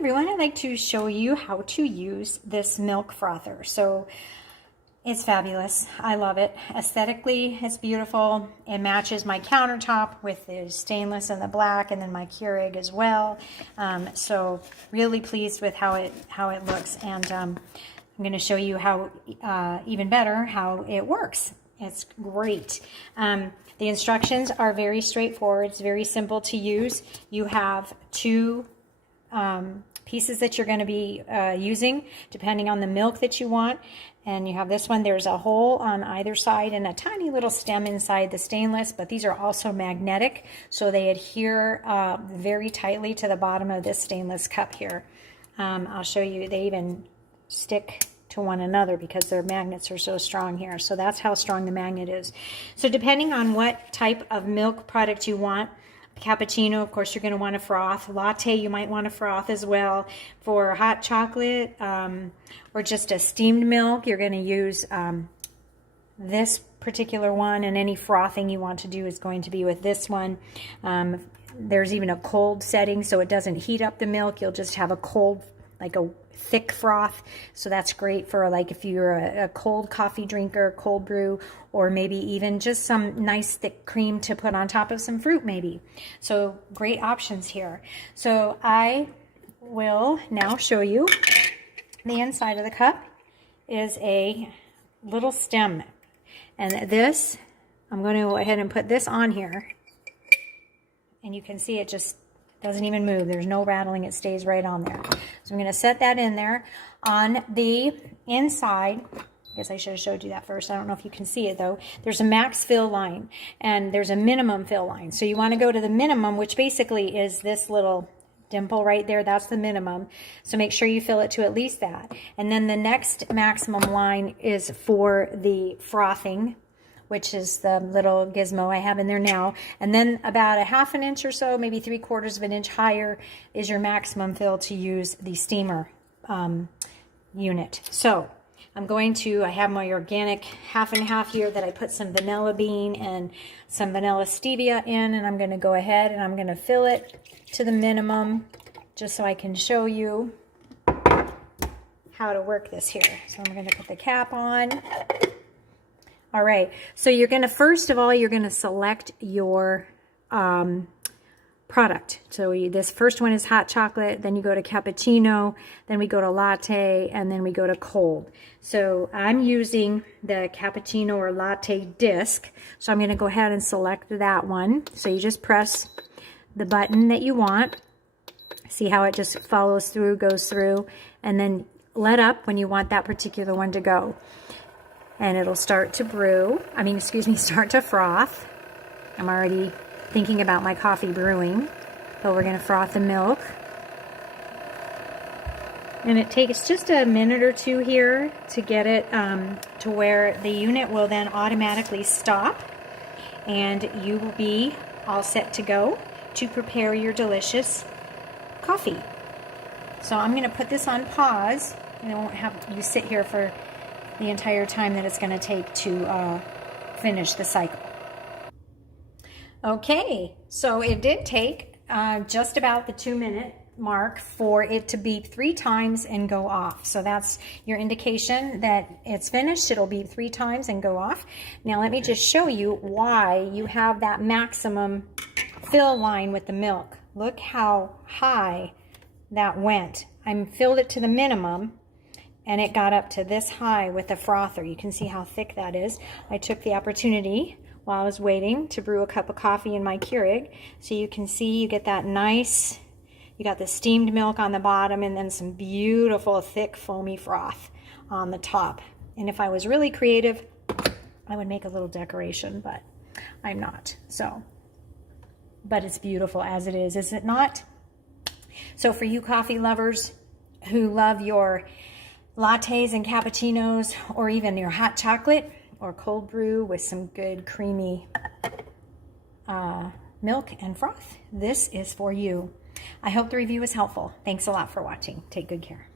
everyone, I'd like to show you how to use this milk frother. So it's fabulous. I love it. Aesthetically, it's beautiful. It matches my countertop with the stainless and the black, and then my Keurig as well. So really pleased with how it looks, and I'm going to show you how even better how it works. It's great. The instructions are very straightforward. It's very simple to use. You have two pieces that you're going to be using depending on the milk that you want, and you have this one. There's a hole on either side and a tiny little stem inside the stainless, but these are also magnetic, so they adhere very tightly to the bottom of this stainless cup here. I'll show you, they even stick to one another because their magnets are so strong here. So that's how strong the magnet is. So depending on what type of milk product you want, cappuccino, of course, you're going to want a froth. Latte, you might want a froth as well. For hot chocolate or just a steamed milk, you're going to use this particular one, and any frothing you want to do is going to be with this one. There's even a cold setting, so it doesn't heat up the milk. You'll just have a cold, like a thick froth. So that's great for like if you're a cold coffee drinker, cold brew, or maybe even just some nice thick cream to put on top of some fruit maybe. So great options here. So I will now show you the inside of the cup is a little stem, and this, I'm going to go ahead and put this on here, and you can see it just doesn't even move. There's no rattling. It stays right on there. So I'm going to set that in there. On the inside, I guess I should have showed you that first. I don't know if you can see it though. There's a max fill line and there's a minimum fill line. So you want to go to the minimum, which basically is this little dimple right there. That's the minimum. So make sure you fill it to at least that. And then the next maximum line is for the frothing, which is the little gizmo I have in there now. And then about a ½ an inch or so, maybe 3/4 of an inch higher, is your maximum fill to use the steamer unit. So I'm going to, I have my organic 50/50 here that I put some vanilla bean and some vanilla stevia in, and I'm going to go ahead and I'm going to fill it to the minimum just so I can show you how to work this here. So I'm going to put the cap on. All right, so you're going to, first of all, you're going to select your product. So this first one is hot chocolate, then you go to cappuccino, then we go to latte, and then we go to cold. So I'm using the cappuccino or latte disc, so I'm going to go ahead and select that one. So you just press the button that you want. See how it just follows through, goes through, and then let up when you want that particular one to go. And it'll start to brew, start to froth. I'm already thinking about my coffee brewing, but we're gonna froth the milk. And it takes just a minute or two here to get it to where the unit will then automatically stop, and you will be all set to go to prepare your delicious coffee. So I'm gonna put this on pause, and I won't have you sit here for the entire time that it's going to take to finish the cycle. Okay, so it did take just about the 2-minute mark for it to beep 3 times and go off. So that's your indication that it's finished. It'll beep 3 times and go off. Now let me just show you why you have that maximum fill line with the milk. Look how high that went. I filled it to the minimum, and it got up to this high with the frother. You can see how thick that is. I took the opportunity while I was waiting to brew a cup of coffee in my Keurig. So you can see you get that nice, you got the steamed milk on the bottom and then some beautiful thick foamy froth on the top. And if I was really creative, I would make a little decoration, but I'm not. So, but it's beautiful as it is it not? So for you coffee lovers who love your lattes and cappuccinos, or even your hot chocolate or cold brew with some good creamy milk and froth, this is for you. I hope the review was helpful. Thanks a lot for watching. Take good care.